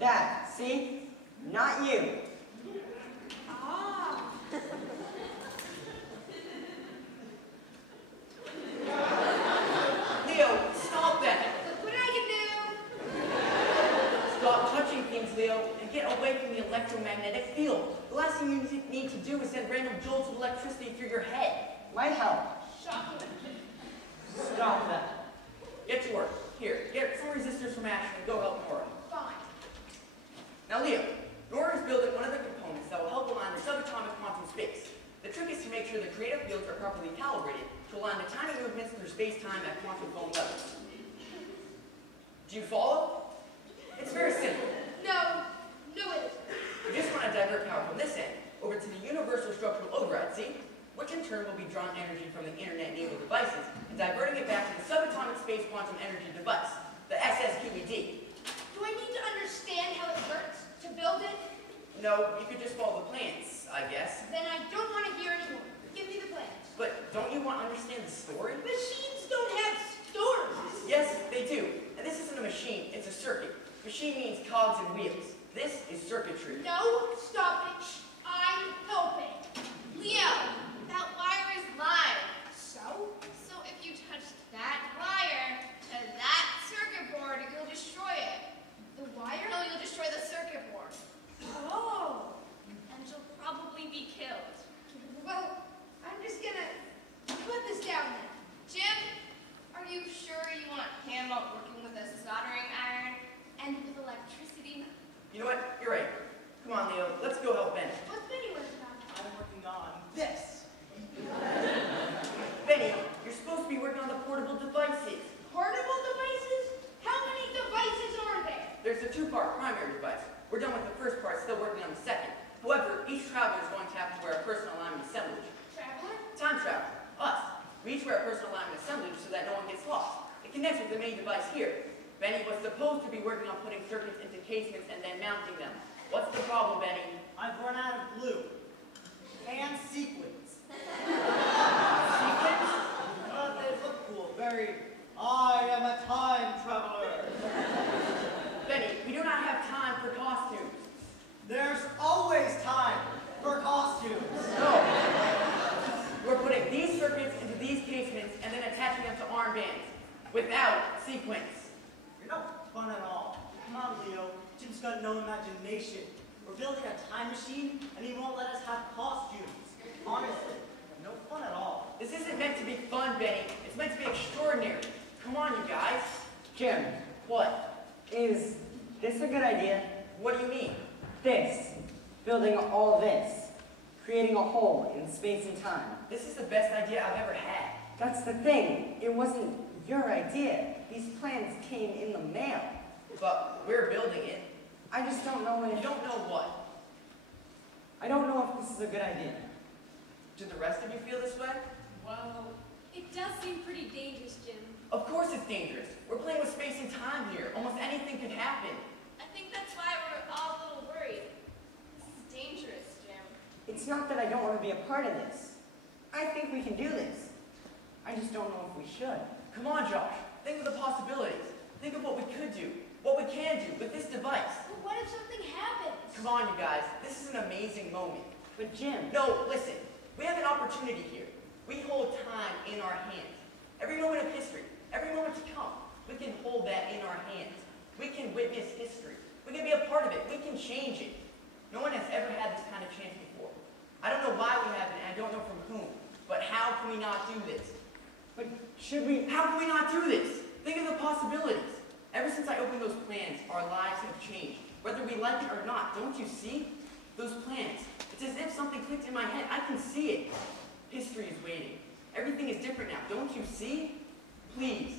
That, see? Not you. Ah. Leo, stop that. Look what I can do. Stop touching things, Leo, and get away from the electromagnetic field. The last thing you need to do is send random jolts of electricity through your head. Might help. Shocking. Stop that. Get to work. Here, get some resistors from Ashton and go help Nora. Fine. Now, Leo, Nora is building one of the components that will help align the subatomic quantum space. The trick is to make sure the creative fields are properly calibrated to align the tiny movements through space-time at quantum foam levels. Do you follow? It's very simple. No. No, it isn't. You just want to divert power from this end over to the universal structural override, see? Which in turn will be drawing energy from the internet-enabled devices and diverting it back to the subatomic space quantum energy device, the SSQED. Do I need to understand how it works to build it? No, you could just follow the plans, I guess. Then I don't want to hear anymore. Give me the plans. But don't you want to understand the story? Machines don't have stories. Yes, they do. And this isn't a machine, it's a circuit. Machine means cogs and wheels. This is circuitry. No, stop it. I'm helping. Leo, that wire is live. So? So if you touch that wire to that circuit board, you'll destroy it. The wire? No, you'll destroy the circuit board. Oh. And you'll probably be killed. Well, I'm just gonna put this down then. Jim, are you sure you want him working with a soldering iron and with electricity? You know what? You're right. Come on, Leo. Let's go help Benny. What's Benny working on? I'm working on this. Benny, you're supposed to be working on the portable devices. Portable devices? How many devices are there? There's a two-part primary device. We're done with the first part, still working on the second. However, each traveler is going to have to wear a personal alignment assemblage. Traveler? Time travel, us. We each wear a personal alignment assemblage so that no one gets lost. It connects with the main device here. Benny was supposed to be working on putting circuits into casements and then mounting them. What's the problem, Benny? I've run out of glue. And sequins. Sequence? They look cool. Very, I am a time traveler. Benny, we do not have time for costumes. There's always time for costumes. No. We're putting these circuits into these casements and then attaching them to armbands without sequence. You're no fun at all. Come on, Leo. Jim's got no imagination. We're building a time machine, and he won't let us have costumes. Honestly, no fun at all. This isn't meant to be fun, Benny. It's meant to be extraordinary. Come on, you guys. Jim, What? is this a good idea? What do you mean? This. Building all this. Creating a hole in space and time. This is the best idea I've ever had. That's the thing. It wasn't your idea. These plans came in the mail. But we're building it. I just don't know You if... don't know what. I don't know if this is a good idea. Do the rest of you feel this way? Well, it does seem pretty dangerous, Jim. Of course it's dangerous. We're playing with space and time here. Almost anything could happen. I think that's why we're all a little worried. This is dangerous, Jim. It's not that I don't want to be a part of this. I think we can do this. I just don't know if we should. Come on, Josh. Think of the possibilities. Think of what we could do. What we can do with this device. But what if something happens? Come on, you guys. This is an amazing moment. But Jim... No, listen. We have an opportunity here. We hold time in our hands. Every moment of history, every moment to come, we can hold that in our hands. We can witness history. We can be a part of it. We can change it. No one has ever had this kind of chance before. I don't know why we haven't, and I don't know from whom. But how can we not do this? But should we... How can we not do this? Think of the possibilities. Ever since I opened those plans, our lives have changed. Whether we like it or not, don't you see? Those plans. It's as if something clicked in my head. I can see it. History is waiting. Everything is different now. Don't you see? Please,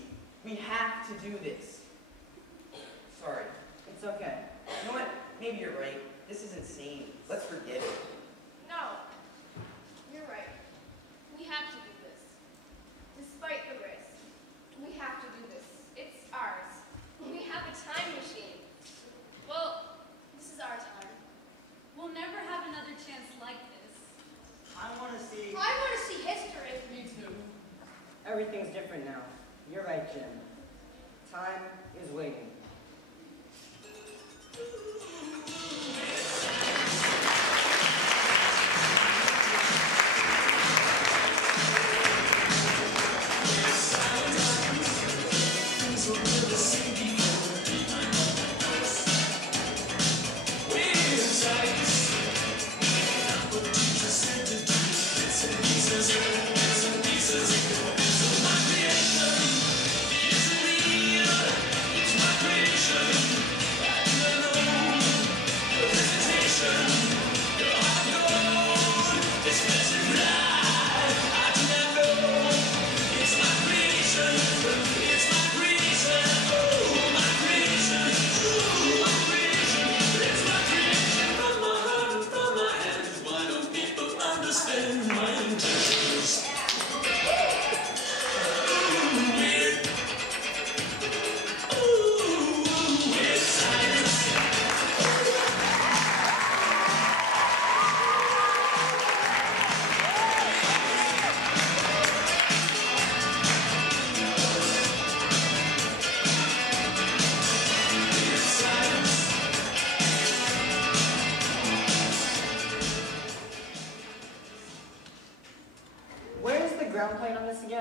we have to do this. Sorry. It's okay. You know what? Maybe you're right. This is insane. Let's forget it. No, you're right. We have to do this. Despite the risk, we have to do this. It's ours. We have a time machine. Well, this is our time. We'll never have another chance like this. I want to see... I want to see history. Me too. Everything's different now. You're right, Jim. Time is waiting.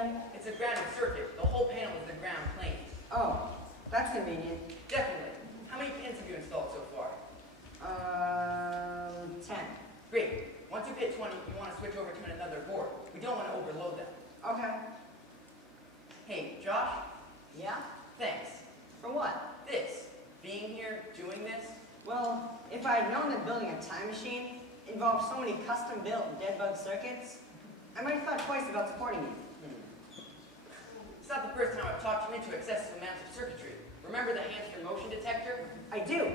again? It's a grounded circuit. The whole panel is the ground plane. Oh, that's convenient. Definitely. How many pins have you installed so far? 10. Great. Once you hit 20, you want to switch over to another board. We don't want to overload them. Okay. Hey, Josh? Yeah? Thanks. For what? This. Being here, doing this. Well, if I had known that building a time machine involved so many custom-built dead-bug circuits, I might have thought twice about supporting you. It's not the first time I've talked you into excessive amounts of circuitry. Remember the hamster motion detector? I do.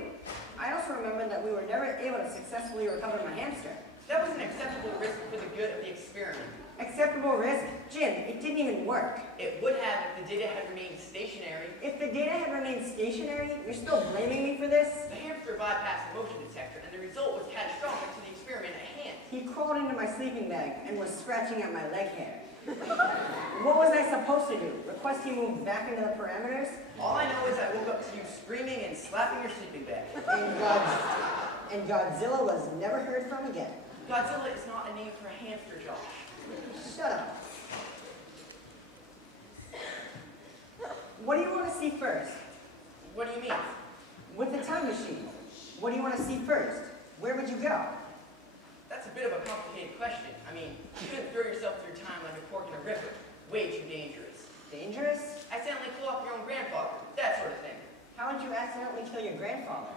I also remember that we were never able to successfully recover my hamster. That was an acceptable risk for the good of the experiment. Acceptable risk? Jim, it didn't even work. It would have if the data had remained stationary. If the data had remained stationary, you're still blaming me for this? The hamster bypassed the motion detector, and the result was catastrophic to the experiment at hand. He crawled into my sleeping bag and was scratching at my leg hair. What was I supposed to do? Request he move back into the parameters? All I know is I woke up to you screaming and slapping your sleeping bag. And Godzilla was never heard from again. Godzilla is not a name for a hamster, Josh. Shut up. What do you want to see first? What do you mean? With the time machine, what do you want to see first? Where would you go? That's a bit of a complicated question. I mean, you couldn't throw yourself through time like a cork in a river. Way too dangerous. Dangerous? Accidentally kill off your own grandfather. That sort of thing. How would you accidentally kill your grandfather?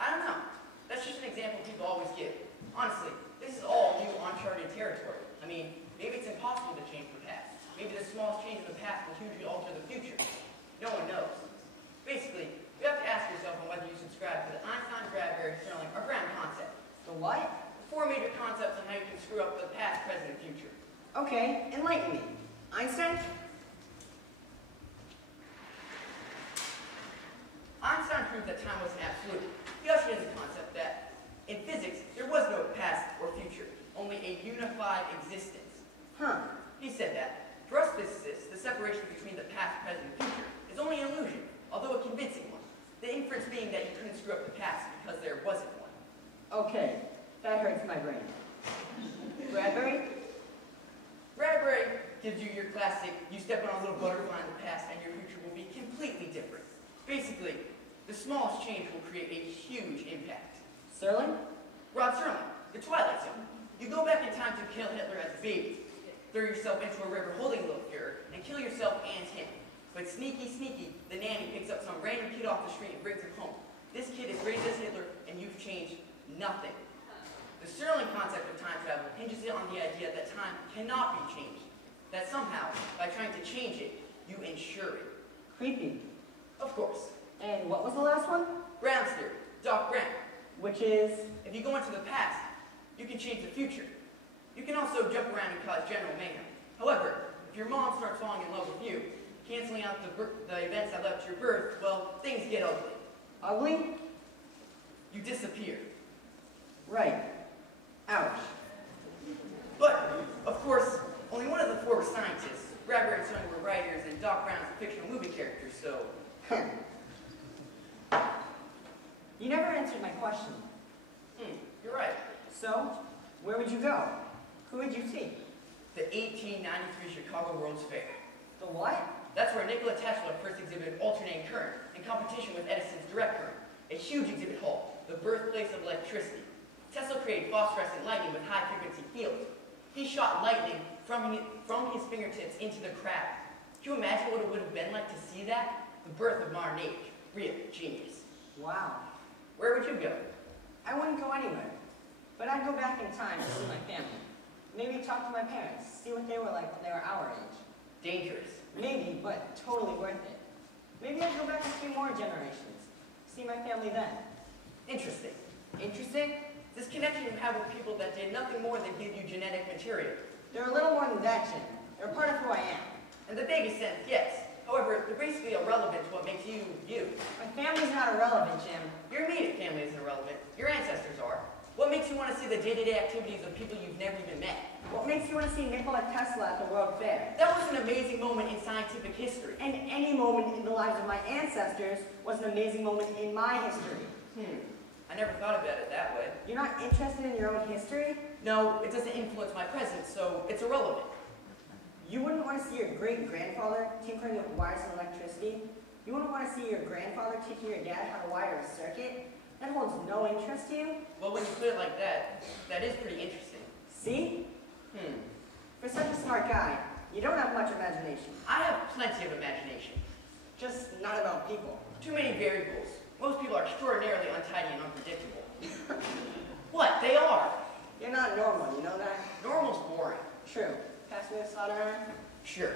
I don't know. That's just an example people always give. Honestly, this is all new uncharted territory. I mean, maybe it's impossible to change the past. Maybe the smallest change in the past will hugely alter the future. No one knows. Basically, you have to ask yourself on whether you subscribe to the Einstein, Bradbury, Stirling, or Brown concept. The what? The 4 major concepts on how you can screw up the past, present, and future. Okay, enlighten me. Einstein? Einstein proved that time wasn't absolute. He ushered in the concept that, in physics, there was no past or future, only a unified existence. Huh. He said that, for us physicists, the separation between the past, present, and future is only an illusion, although a convincing one. The inference being that you couldn't screw up the past because there wasn't one. Okay, that hurts my brain. Bradbury? Bradbury gives you your classic, you step on a little butterfly in the past and your future will be completely different. Basically, the smallest change will create a huge impact. Serling? Rod Serling, The Twilight Zone. You go back in time to kill Hitler as a baby, throw yourself into a river holding little Fuhrer, and kill yourself and him. But sneaky, the nanny picks up some random kid off the street and brings him home. This kid is raised as Hitler, and you've changed nothing. The Serling concept of time travel hinges on the idea that time cannot be changed. That somehow, by trying to change it, you ensure it. Creepy. Of course. And what was the last one? Brown's theory, Doc Brown. Which is? If you go into the past, you can change the future. You can also jump around and cause general mayhem. However, if your mom starts falling in love with you, canceling out the events that led to your birth, well, things get ugly. Ugly? You disappear. Right. Ouch. But, of course, only one of the 4 were scientists. Bradbury and Serling were writers, and Doc Brown is a fictional movie character, so... You never answered my question. You're right. So, where would you go? Who would you see? The 1893 Chicago World's Fair. The what? That's where Nikola Tesla first exhibited alternating current in competition with Edison's direct current. A huge exhibit hall, the birthplace of electricity. Tesla created phosphorescent lightning with high-frequency fields. He shot lightning from his fingertips into the crowd. Can you imagine what it would have been like to see that? The birth of modern age. Real genius. Wow. Where would you go? I wouldn't go anywhere. But I'd go back in time to see my family. Maybe talk to my parents, see what they were like when they were our age. Dangerous. Maybe, but totally worth it. Maybe I'd go back a few more generations. See my family then. Interesting. Interesting? This connection you have with people that did nothing more than give you genetic material. They're a little more than that, Jim. They're part of who I am. In the biggest sense, yes. However, they're basically irrelevant to what makes you, you. My family's not irrelevant, Jim. Your immediate family isn't irrelevant. Your ancestors are. What makes you want to see the day-to-day activities of people you've never even met? What makes you want to see Nikola Tesla at the World Fair? That was an amazing moment in scientific history. And any moment in the lives of my ancestors was an amazing moment in my history. I never thought about it that way. You're not interested in your own history? No, it doesn't influence my present, so it's irrelevant. You wouldn't want to see your great-grandfather tinkering with wires and electricity. You wouldn't want to see your grandfather teaching your dad how to wire a circuit. That holds no interest to you. Well, when you put it like that, that is pretty interesting. See? For such a smart guy, you don't have much imagination. I have plenty of imagination. Just not about people. Too many variables. Most people are extraordinarily untidy and unpredictable. What? They are. You're not normal, you know that? Normal's boring. True. Pass me the solder iron. Sure.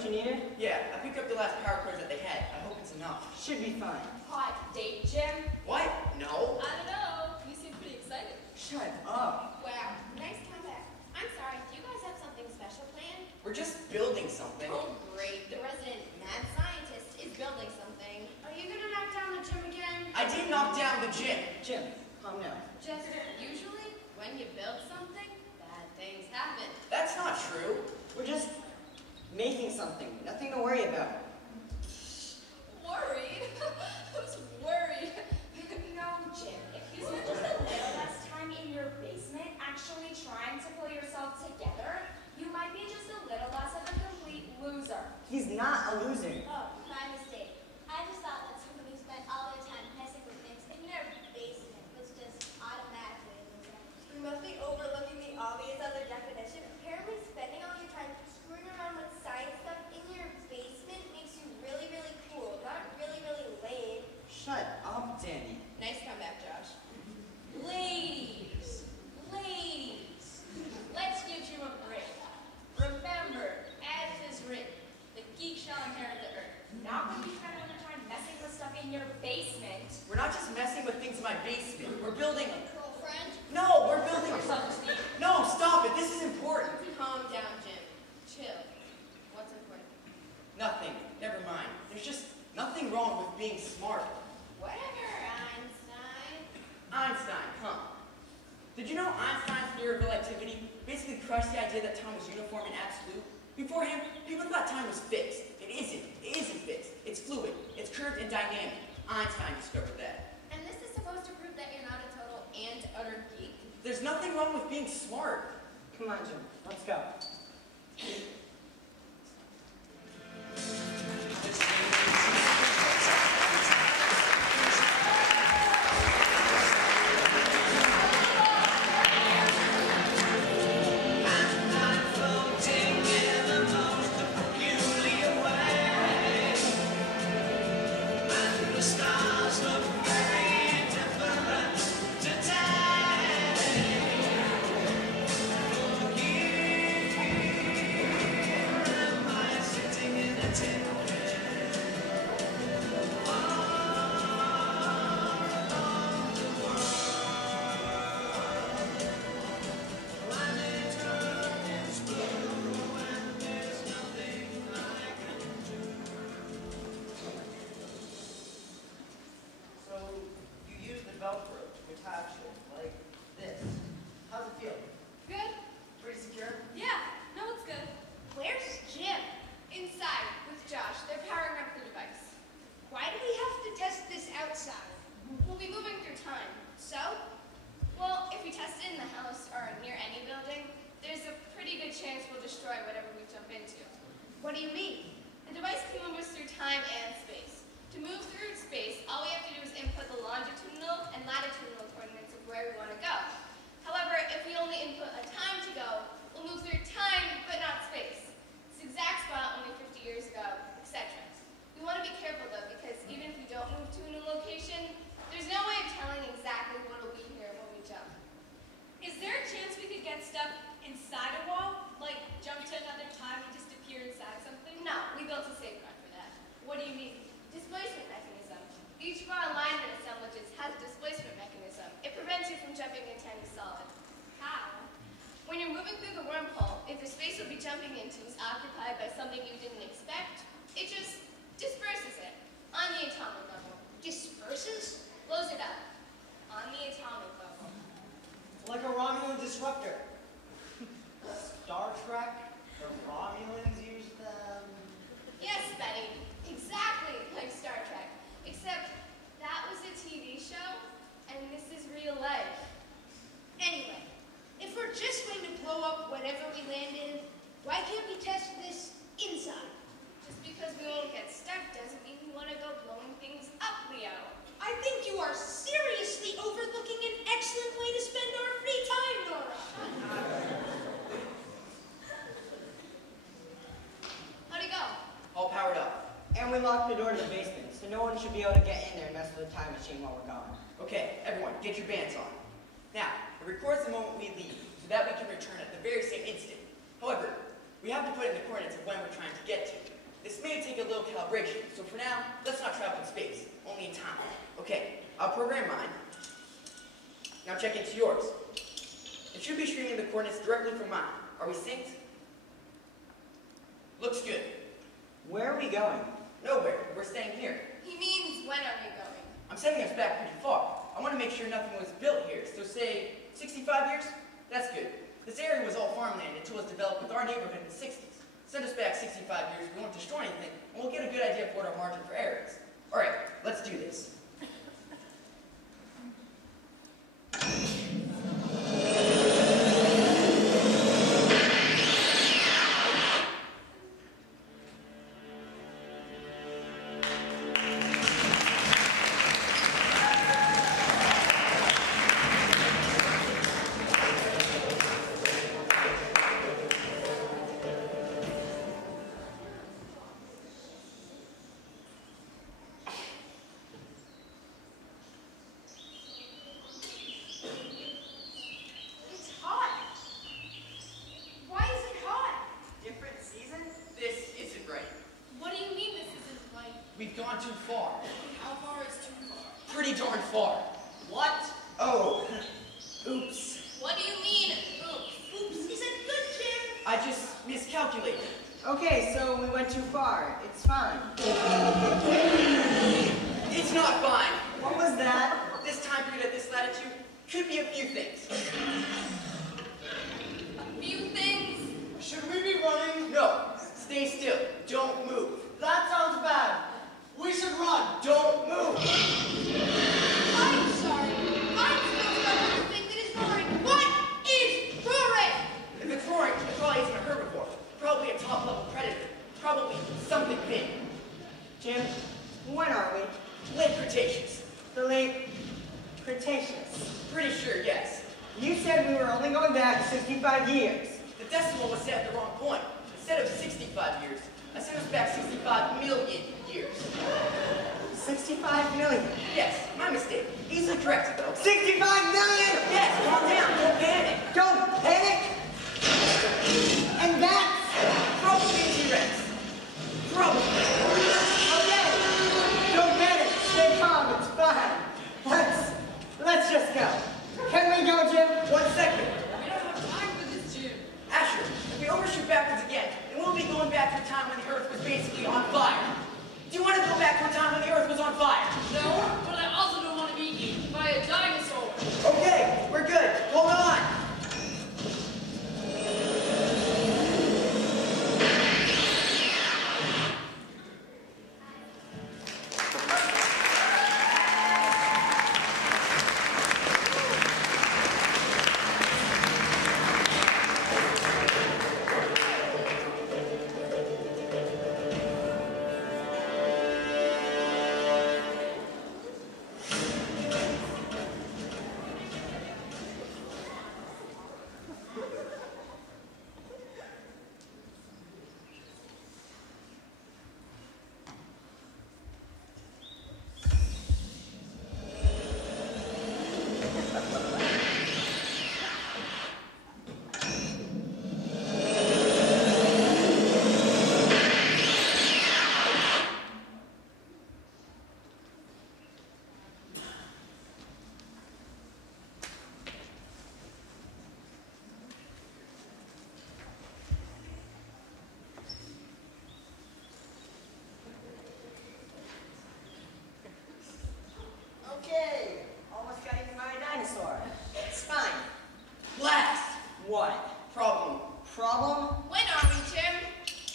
what you needed? Yeah, I picked up the last power cords that they had. I hope it's enough. Should be fine. Hot date, Jim? What? No. I don't know. You seem pretty excited. Shut up. Wow, nice comeback. I'm sorry, do you guys have something special planned? We're just building something. Oh, great. The resident mad scientist is building something. Are you gonna knock down the gym again? I did knock down the gym. Jim, calm down. Just usually, when you build something, bad things happen. That's not true. We're just making something. Nothing to worry about. Worried? Who's worried? No, Jim. If you spend just a little less time in your basement actually trying to pull yourself together, you might be just a little less of a complete loser. He's not a loser. Oh, my mistake. I just thought that somebody who spent all their time messing with things in their basement was just automatically a loser. You must be overlooking the obvious other definition. Apparently spending all your time screwing around with science stuff in your basement makes you really, really cool, not really, with things in my basement. We're building... Girlfriend? No, we're building... Your self-esteem. No, stop it. This is important. Calm down, Jim. Chill. What's important? Nothing. Never mind. There's just nothing wrong with being smart. Whatever, Einstein. Einstein, huh? Did you know Einstein's theory of relativity basically crushed the idea that time was uniform and absolute? Before him, people thought time was fixed. It isn't. It isn't fixed. It's fluid. It's curved and dynamic. Einstein discovered that. And this is supposed to prove that you're not a total and utter geek? There's nothing wrong with being smart. Come on, Jim. Let's go. What do you mean? The device can move us through time and space. To move through space, all we have to do is input the longitudinal and latitudinal coordinates of where we want to go. However, if we only input a time to go, we'll move through time, but not space. This exact spot only 50 years ago, etc. We want to be careful though, because even if we don't move to a new location, there's no way of telling exactly what will be here when we jump. Is there a chance we could get stuck inside a wall? Like jump to another time and just appear inside something? No, we built a safeguard for that. What do you mean? Displacement mechanism. Each of our alignment assemblages has a displacement mechanism. It prevents you from jumping into any solid. How? When you're moving through the wormhole, if the space you'll be jumping into is occupied by something you didn't expect, it just disperses it on the atomic level. Disperses? Blows it up on the atomic level. Like a Romulan disruptor. Star Trek, the Romulans use them. Yes, Betty, exactly like Star Trek. Except that was a TV show, and this is real life. Anyway, if we're just going to blow up whatever we land in, why can't we test this inside? Just because we won't get stuck doesn't mean we want to go blowing things up, Leo. I think you are seriously overlooking an excellent way to spend our free time, Nora. How'd it go? All powered up. And we locked the door to the basement, so no one should be able to get in there and mess with the time machine while we're gone. Okay, everyone, get your bands on. Now, it records the moment we leave, so that we can return at the very same instant. However, we have to put in the coordinates of when we're trying to get to. This may take a little calibration, so for now, let's not travel in space, only in time. Okay, I'll program mine. Now check into yours. It should be streaming the coordinates directly from mine. Are we synced? Looks good. Where are we going? Nowhere. We're staying here. He means, when are you going? I'm sending us back pretty far. I want to make sure nothing was built here, so say 65 years? That's good. This area was all farmland until it was developed with our neighborhood in the 60s. Send us back 65 years, we won't destroy anything, and we'll get a good idea of what our margin for error is. All right, let's do this. What? Oh, oops. What do you mean, oops? Oops, he said good, Jim. I just miscalculated. Okay, so we went too far. It's fine. It's not fine. What was that? This time period at this latitude could be a few things. A few things? Should we be running? No, stay still. Don't move. That sounds bad. We should run. Don't move. I'm sorry. I'm supposed to know the thing that is roaring. What is roaring? If it's roaring, it probably isn't a herbivore. Probably a top-level predator. Probably something big. Jim, when are we? Late Cretaceous. The late Cretaceous. Pretty sure, yes. You said we were only going back 65 years. The decimal was set at the wrong point. Instead of 65 years, I sent us back 65 million years. 65 million. Yes, my mistake. Easily corrected, though. 65 million! Yes, calm down. Don't panic. Don't panic! And that's... Probably a T-Rex. Probably. Okay! Don't panic! Stay calm, it's fine. Let's just go. Can we go, Jim? 1 second. We don't have time for this, Jim. Asher, if we overshoot backwards again, then we'll be going back to a time when the Earth was basically on fire. Do you want to go back to a time when the Earth was on fire? No, but I also don't want to be eaten by a dinosaur. Okay, we're good. Hold on. Okay, almost got eaten by a dinosaur. It's fine. Blast. What? Problem. Problem? When are we, Jim?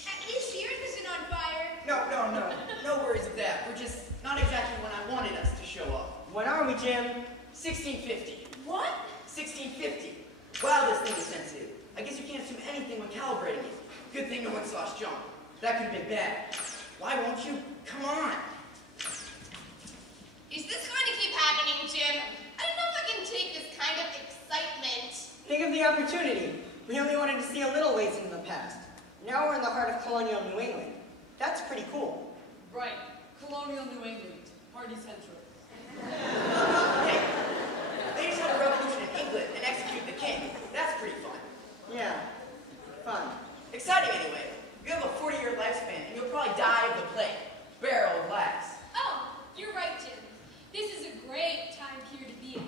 At least the Earth isn't on fire. No. No worries of that. We're just not exactly when I wanted us to show up. When are we, Jim? 1650. What? 1650. Wow, this thing is sensitive. I guess you can't assume anything when calibrating it. Good thing no one saw us jump. That could have been bad. Why won't you? Come on. Is this going to keep happening, Jim? I don't know if I can take this kind of excitement. Think of the opportunity. We only wanted to see a little ways into the past. Now we're in the heart of colonial New England. That's pretty cool. Right. Colonial New England. Party Central. Hey, they just had a revolution in England and executed the king. That's pretty fun. Yeah, fun. Exciting anyway. You have a 40-year lifespan and you'll probably die of the plague. Barrel of laughs. Oh, you're right, Jim. This is a great time here to be in.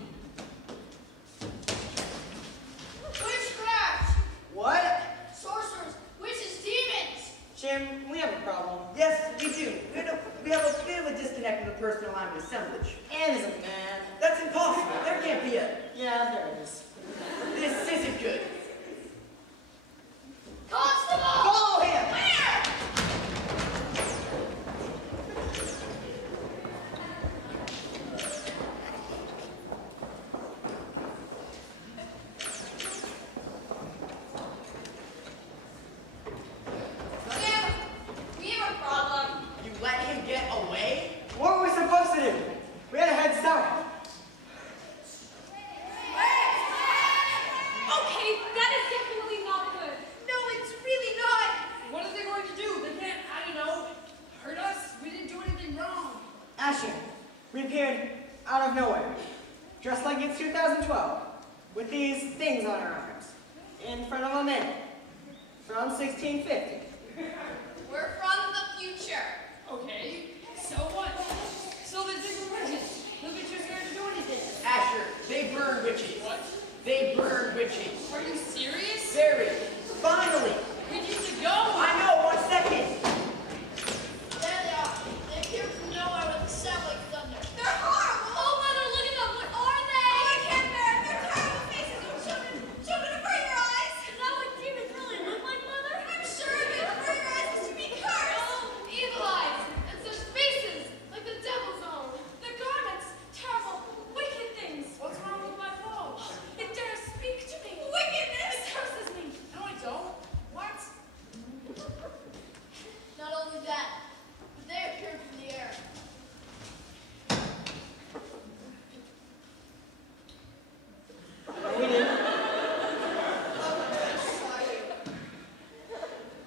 Witchcraft! What? Sorcerers! Witches! Demons! Jim, we have a problem. Yes, we do. We have a bit of a disconnect in the personal line of assemblage. Anne is a man. That's impossible. There can't be a... Yeah, there it is. This isn't good. Constable! Follow him! Where? Jim, we have a problem. You let him get away? What were we supposed to do? We had a head start. Okay, that is definitely not good. No, it's really not. What are they going to do? They can't, I don't know, hurt us? We didn't do anything wrong. Asher, we appeared out of nowhere, dressed like it's 2012, with these things on our arms, in front of a man, from 1650. We're from the future. Okay, so what? So there's bigger questions. Look at you scared to do anything. Asher, burn witches. What? They burn witches. Are you serious? Very. Finally. We need to go. I know, 1 second. There they are. They appear from nowhere with a sound like thunder. They're horrible! Oh, Mother, look at them! What are they? Oh, I can't bear it. Their terrible faces are children. Children, avert your eyes. Is that what demons really look like, Mother? I'm sure of it. Avert your eyes, to be cursed. Oh, evil eyes! And such faces! Like the devil's own! The garments, terrible, wicked things. What's wrong with my clothes? It dares speak to me. Wickedness. It curses me. No, I don't. What? Not only that, but they appeared from the air. We didn't.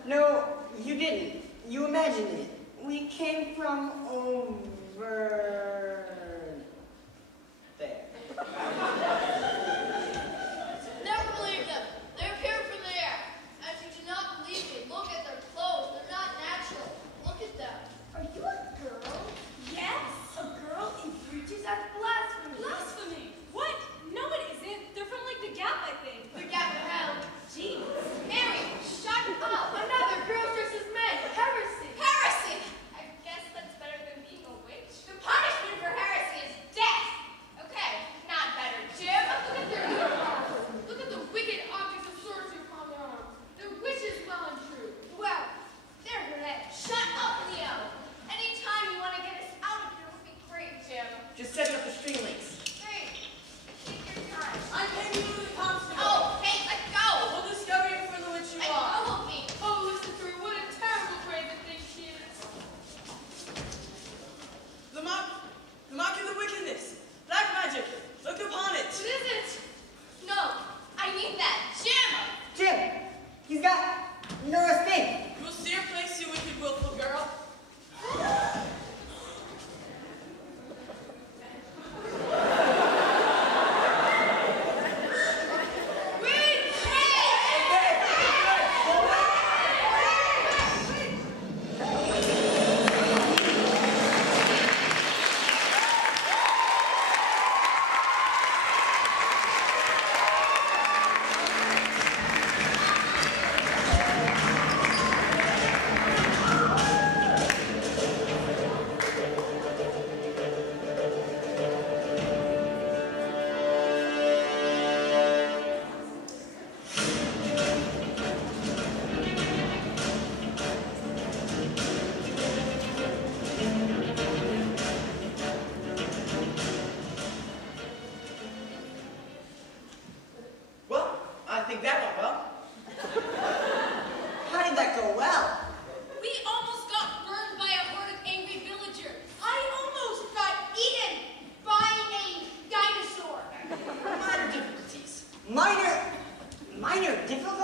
No, you didn't. You imagined it. We came from over there. Never believe them. They appear from the air. And if you do not believe me, look at their clothes. They're not natural. Look at them. Are you a girl? Yes. A girl in breeches? That's blasphemy. Blasphemy. What? No, it isn't. They're from like the Gap, I think. The gap of hell. Jeez. Mary, shut up! Another girl dressed as men! Heresy! Heresy! I guess that's better than being a witch. The punishment for heresy is death. Okay, not better, Jim. Look at their uniforms. Look at the wicked objects of sorcery upon their arms. They're witches well and true. Well, they're gonna shut up, Leo. Anytime you want to get us out of here would be great, Jim. Just setting up the string links. Great. Take your time. I'm heading you to the constable. Oh, hey, let's go. We'll discover you for the witch you I are. know of me. Oh, listen to her. What a terrible craven thing she is. The mark of the wickedness. Black magic. Look upon it. What is it? No, I need that. Jim! Jim, he's got neurasthenia. You'll see your place, you wicked willful girl. Well, I think that went well. How did that go well? We almost got burned by a horde of angry villagers. I almost got eaten by a dinosaur. Minor difficulties. Minor difficulties?